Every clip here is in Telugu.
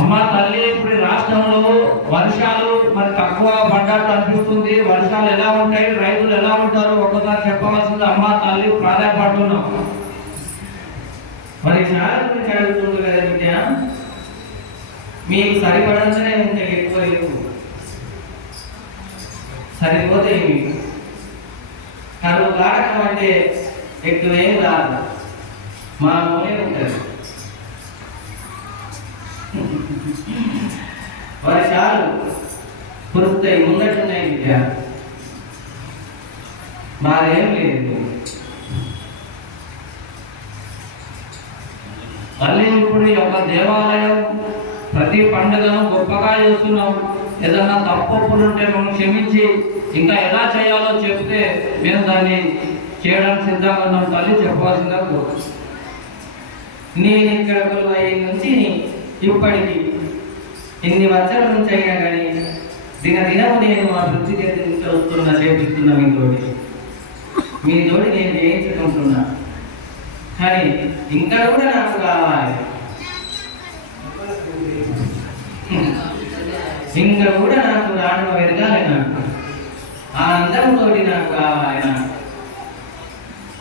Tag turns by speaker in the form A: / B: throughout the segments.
A: అమ్మ తల్లి ఇప్పుడు రాష్ట్రంలో వర్షాలు మరి తక్కువ పడ్డట్టు అనిపిస్తుంది వర్షాలు ఎలా ఉంటాయి? రైతులు ఎలా ఉంటారు? ఒక్కసారి చెప్పవలసింది అమ్మ తల్లి ప్రాధాన్యపడుతున్నాం. మరి చాలా గురించి అడుగుతుంది కదా విద్య మీకు సరిపడంగానే ఉంటే ఎక్కువ ఎక్కువ సరిపోతే మీకు. కరువు కాటకం అంటే ఎక్కువేం రాదు. మామూలే ఉంటుంది వర్షాలు కురుస్తాయి ముందట్టున్నాయి విద్య మాదేం లేదు. మళ్ళీ ఇప్పుడు ఈ యొక్క దేవాలయం ప్రతి పండుగను గొప్పగా చేస్తున్నాం. ఏదన్నా తప్పప్పుడు ఉంటే మనం క్షమించి ఇంకా ఎలా చేయాలో చెప్తే మేము దాన్ని చేయడానికి సిద్ధంగా ఉన్నాం తల్లి చెప్పాల్సిందా కోరుతున్నాం. నేను ఇక్కడ అయ్యే నుంచి ఇప్పటికి ఇన్ని వచ్చల నుంచి అయినా కానీ దిన దినము నేను మా వృత్తి చేతి నుంచి వస్తున్నా చేపిస్తున్నా మీతోటి మీతోటి నేను చేయించుకుంటున్నాను కానీ ఇంకా కూడా నాకు కావాలి. ఇంకా కూడా నాకు రాను ఎదగాలి నాకు. ఆనందంతో నాకు కావాలి నాకు.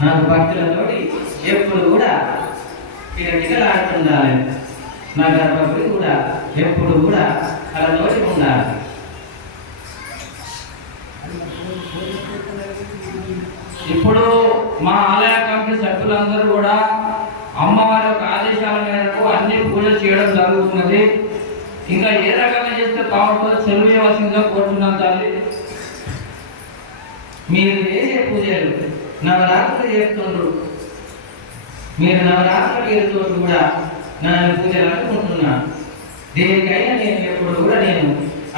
A: నాకు భక్తులతోటి ఎప్పుడు కూడా కిటకిటలాడుతుండాలి. నా గర్భగుడి కూడా ఎప్పుడు కూడా కలతోటి ఉండాలి. ఇప్పుడు మా ఆలయ కమిటీ సభ్యులందరూ కూడా అమ్మవారి యొక్క ఆదేశాల మేరకు అన్ని పూజలు చేయడం జరుగుతున్నది. ఇంకా ఏ రకంగా చేస్తే బాగుంటుందో చెల్లివలసిందిగా కోరుతున్నాను తల్లి. మీరు చేసే పూజలు నవరాత్రులు చేస్తుండ్రు? మీరు నవరాత్రులు పేరుతో కూడా నా పూజలు అనుకుంటున్నాను దేనికైనా నేను ఎప్పుడు కూడా నేను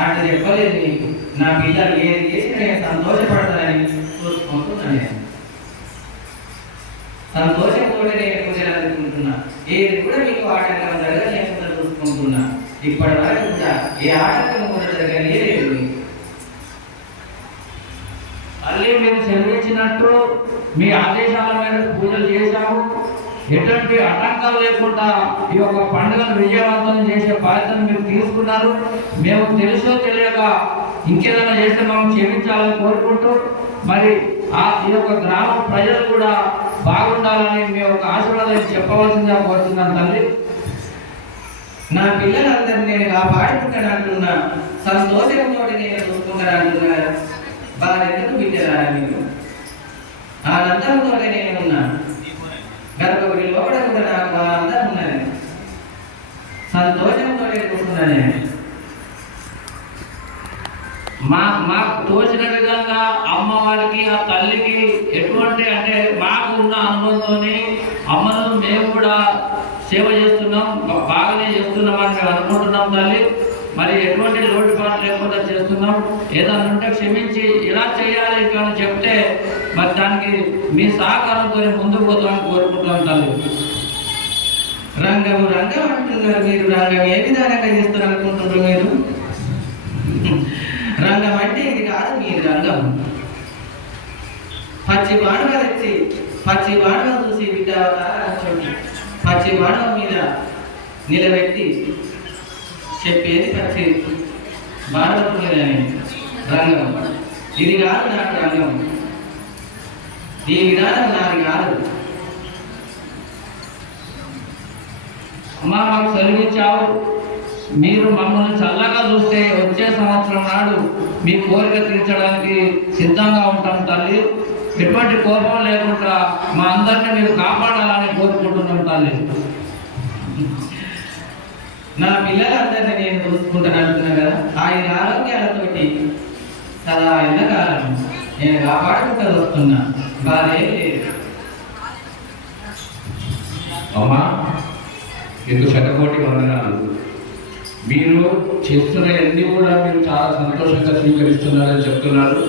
A: అటు చెప్పలేదు నీకు. నా పిల్లలు ఏది చేసి నేను సంతోషపడతానని చూసుకుంటున్నాను నేను. సంతోషంతో నేను పూజలు అనుకుంటున్నా ఏది కూడా మీకు ఆటంకం జరగ లేకుండా చూసుకుంటున్నా. ఇప్పటి వరకు కూడా ఏ ఆటంకం కూడా జరగనే లేదు. మళ్ళీ మీరు చెల్లించినట్టు మీ ఆదేశాల మేరకు పూజలు చేశాము. ఎటువంటి ఆటంకాలు లేకుండా ఈ యొక్క పండుగను విజయవంతం చేసే బాధ్యతను మీరు తీసుకున్నారు. మేము తెలుసో తెలియక ఇంకేదైనా చేస్తే మనం క్షమించాలని కోరుకుంటూ మరి ఆ ఈ యొక్క గ్రామ ప్రజలు కూడా బాగుండాలని మేము ఒక ఆశీర్వాదం చెప్పవలసిందిగా కోరుతున్నాను తల్లి.
B: నా పిల్లలందరినీ నేను కాపాడుకుంటాను అంటున్నా సంతోషంతో నేను చూసుకుంటాను అంటున్నా వారెందుకు బిడ్డరా మీరు. ఆనందంతో నేను ఉన్నా గర్భగుడి లోపల కూడా నాకు వాళ్ళందరూ ఉన్నది సంతోషంతో నేను చూసుకున్నాను నేను
A: మా మాకు తోచిన విధంగా అమ్మవారికి ఆ తల్లికి ఎటువంటి అంటే మాకు ఉన్న అనుభవంతోని అమ్మను మేము కూడా సేవ చేస్తున్నాం బాగానే చేస్తున్నాం అని మేము అనుకుంటున్నాం తల్లి. మరి ఎటువంటి లోటుపాటు లేకుండా చేస్తున్నాం. ఏదన్నా ఉంటే క్షమించి ఇలా చేయాలి అని చెప్తే మరి దానికి మీ సహకారంతో ముందుకు పోతామని కోరుకుంటున్నాం తల్లి.
B: రంగము రంగం అంటున్నారు మీరు. రంగం ఏ విధానంగా చేస్తారు అనుకుంటున్నారు మీరు? రంగం అంటే ఇది కాదు మీ రంగం. పచ్చి బాణగా తెచ్చి పచ్చి బాణగా చూసి బిడ్డ చూడండి పచ్చి బాణం మీద నిలబెట్టి చెప్పేది పచ్చి బాణపడుతుందని రంగం. ఇది కాదు నాకు రంగం. ఈ విధానం నాది కాదు.
A: అమ్మ మాకు సెలవిచ్చావు మీరు మమ్మల్ని చల్లగా చూస్తే వచ్చే సంవత్సరం నాడు మీ కోరిక తీర్చడానికి సిద్ధంగా ఉంటాం తల్లి. ఎటువంటి కోపం లేకుండా మా అందరిని మీరు కాపాడాలని కోరుకుంటున్నాం తల్లి.
B: నా పిల్లలందరినీ నేను చూసుకుంటాను అంటున్నాను కదా. ఆయన ఆరోగ్యాలతోటి చాలా ఎంతకాలం నేను కాపాడుకుంటూ వస్తున్నా. బాధే
C: అమ్మా ఎందుకు శతకోటి వందనాలు మీరు చేస్తున్న అన్ని కూడా మీరు చాలా సంతోషంగా స్వీకరిస్తున్నారని చెప్తున్నారు.